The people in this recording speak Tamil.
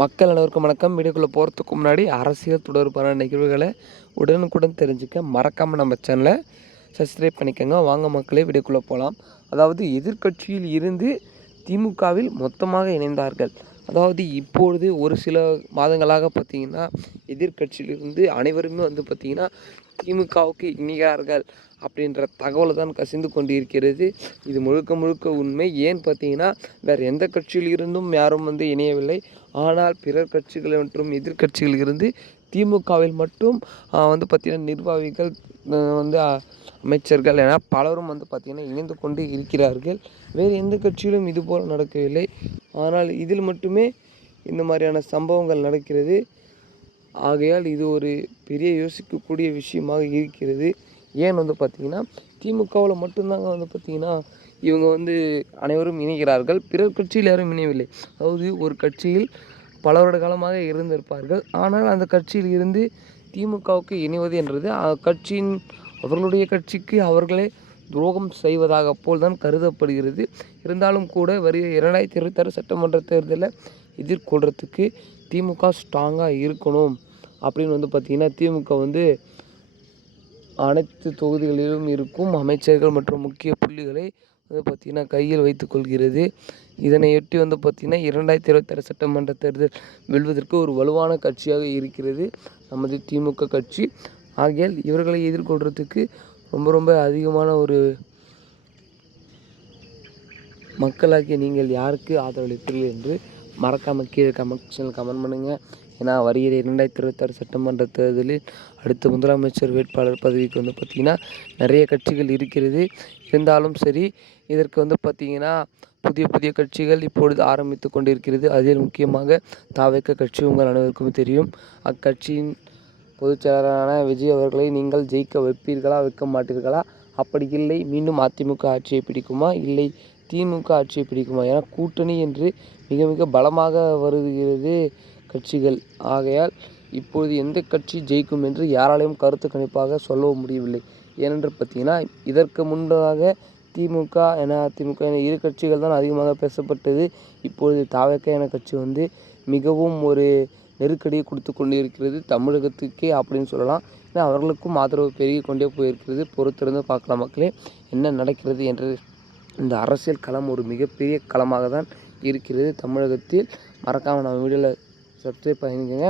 மக்கள் அனைவருக்கும் வணக்கம். வீடியோக்குள்ளே போகிறதுக்கு முன்னாடி அரசியல் தொடர்பான நிகழ்வுகளை உடனுக்குடன் தெரிஞ்சுக்க மறக்காமல் நம்ம சேனலை சப்ஸ்கிரைப் பண்ணிக்கோங்க. வாங்க மக்களே, வீடியோக்குள்ளே போகலாம். அதாவது எதிர்க்கட்சியில் இருந்து திமுகவில் மொத்தமாக இணைந்தார்கள். அதாவது இப்பொழுது ஒரு சில மாதங்களாக பார்த்திங்கன்னா எதிர்க்கட்சியிலிருந்து அனைவருமே பார்த்திங்கன்னா திமுகவுக்கு இணைகிறார்கள் அப்படின்ற தகவலை தான் கசிந்து கொண்டிருக்கிறது. இது முழுக்க முழுக்க உண்மை. ஏன் பார்த்தீங்கன்னா வேறு எந்த கட்சியில் இருந்தும் யாரும் இணையவில்லை. ஆனால் பிறர் கட்சிகள் மற்றும் எதிர்கட்சிகள் இருந்து திமுகவில் மட்டும் பார்த்திங்கன்னா நிர்வாகிகள் அமைச்சர்கள் என பலரும் பார்த்திங்கன்னா இணைந்து கொண்டு இருக்கிறார்கள். வேறு எந்த கட்சியிலும் இதுபோல் நடக்கவில்லை. ஆனால் இதில் மட்டுமே இந்த மாதிரியான சம்பவங்கள் நடக்கிறது. ஆகையால் இது ஒரு பெரிய யோசிக்கக்கூடிய விஷயமாக இருக்கிறது. ஏன் பார்த்திங்கன்னா திமுகவில் மட்டும்தாங்க பார்த்திங்கன்னா இவங்க அனைவரும் இணைகிறார்கள். பிறர் கட்சியில் யாரும் இணையவில்லை. அதாவது ஒரு கட்சியில் பல வருட காலமாக இருந்திருப்பார்கள். ஆனால் அந்த கட்சியில் இருந்து திமுகவுக்கு இணைவது என்றது கட்சியின் அவர்களுடைய கட்சிக்கு அவர்களே துரோகம் செய்வதாக போல் தான் கருதப்படுகிறது. இருந்தாலும் கூட வருகிற 2026 சட்டமன்ற தேர்தலை எதிர்கொள்கிறதுக்கு திமுக ஸ்ட்ராங்காக இருக்கணும் அப்படின்னு பார்த்திங்கன்னா திமுக அனைத்து தொகுதிகளிலும் இருக்கும் அமைச்சர்கள் மற்றும் முக்கிய புள்ளிகளை பார்த்திங்கன்னா கையில் வைத்து கொள்கிறது. இதனையொட்டி பார்த்திங்கன்னா 2026 சட்டமன்ற தேர்தல் வெல்வதற்கு ஒரு வலுவான கட்சியாக இருக்கிறது நமது திமுக கட்சி. ஆகையால் இவர்களை எதிர்கொள்கிறதுக்கு ரொம்ப அதிகமான ஒரு மக்களாகிய நீங்கள் யாருக்கு ஆதரவளிப்பீர்கள் என்று மறக்காமல் கீழே கமெண்ட் பண்ணுங்கள். ஏன்னா வருகிற 2026 சட்டமன்ற தேர்தலில் அடுத்த முதலமைச்சர் வேட்பாளர் பதவிக்கு பார்த்திங்கன்னா நிறைய கட்சிகள் இருக்கிறது. இருந்தாலும் சரி, இதற்கு பார்த்திங்கன்னா புதிய கட்சிகள் இப்பொழுது ஆரம்பித்து கொண்டிருக்கிறது. அதில் முக்கியமாக தாவேக கட்சி உங்கள் அனைவருக்கும் தெரியும். அக்கட்சியின் பொதுச் செயலாளரான விஜய் அவர்களை நீங்கள் ஜெயிக்க வைப்பீர்களா, வைக்க மாட்டீர்களா? அப்படி இல்லை மீண்டும் அதிமுக ஆட்சியை பிடிக்குமா, இல்லை திமுக ஆட்சியை பிடிக்குமா? ஏன்னா கூட்டணி என்று மிக பலமாக வருகிறது கட்சிகள். ஆகையால் இப்பொழுது எந்த கட்சி ஜெயிக்கும் என்று யாராலையும் கருத்து கணிப்பாக சொல்லவும் முடியவில்லை. ஏனென்று பார்த்திங்கன்னா இதற்கு முன்னதாக திமுக என அதிமுக என இரு கட்சிகள் தான் அதிகமாக பேசப்பட்டது. இப்பொழுது தாவேக என கட்சி மிகவும் ஒரு நெருக்கடியை கொடுத்து கொண்டு இருக்கிறது தமிழகத்துக்கே அப்படின்னு சொல்லலாம். ஏன்னா அவர்களுக்கும் ஆதரவு பெருகி கொண்டே போயிருக்கிறது. பொறுத்திருந்து பார்க்கலாம் மக்களே என்ன நடக்கிறது என்று. இந்த அரசியல் களம் ஒரு மிகப்பெரிய களமாக தான் இருக்கிறது தமிழகத்தில். மறக்காமல் நம்ம வீடியோவில் சப்ஸ்கிரைப் பண்ணிக்கோங்க.